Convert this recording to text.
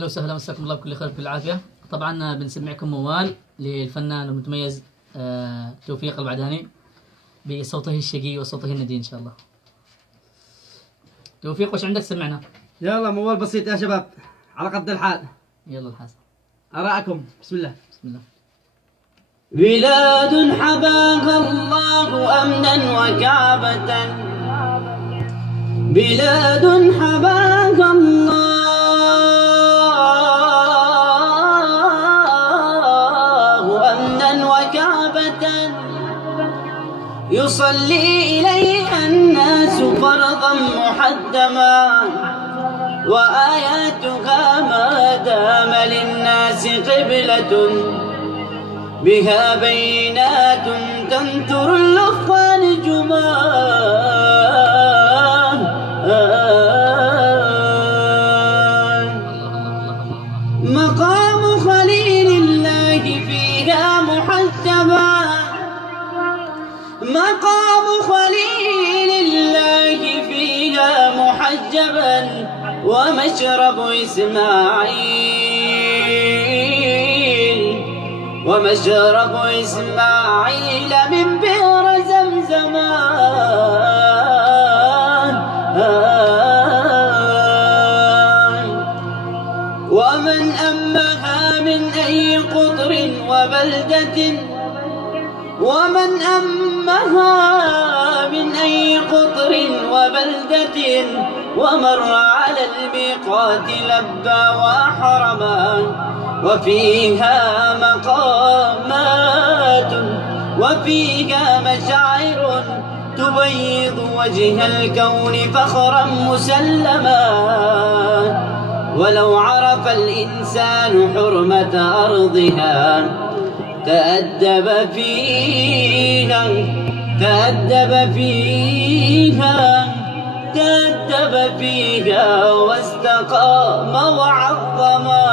أهلا وسهلا، مساكم الله بكل خير وكل عافية. طبعا بنسمعكم موال للفنان المتميز توفيق البعداني بصوته الشقي وصوته الندي إن شاء الله. توفيق وش عندك سمعنا؟ يلا موال بسيط يا شباب على قد الحال. يلا الحاسة. أراءكم. بسم الله. بسم الله. بلاد حباها الله أمنا وكعبة، بلاد حباها الله أمنا وكعبة، يصلي إليها الناس فرضا محتما، وآياتها ما دام للناس قبلة، بها بينات تنثر الأخوان جمان. مقام خليل الله فيها محجبا، مقام خليل الله فيها محجبا، ومشرب إسماعيل، ومشرب إسماعيل من بئر زمزمان. ومن أمها من أي قطر وبلدة، ومن أمها من أي قطر وبلدة، ومر على الميقات لبى وحرما، وفيها مقامات وفيها مشاعر تبيض وجه الكون فخرا مسلما. ولو عرف الإنسان حرمة أرضها تأدب فيها، تأدب فيها، تأدب فيها واستقام وعظما.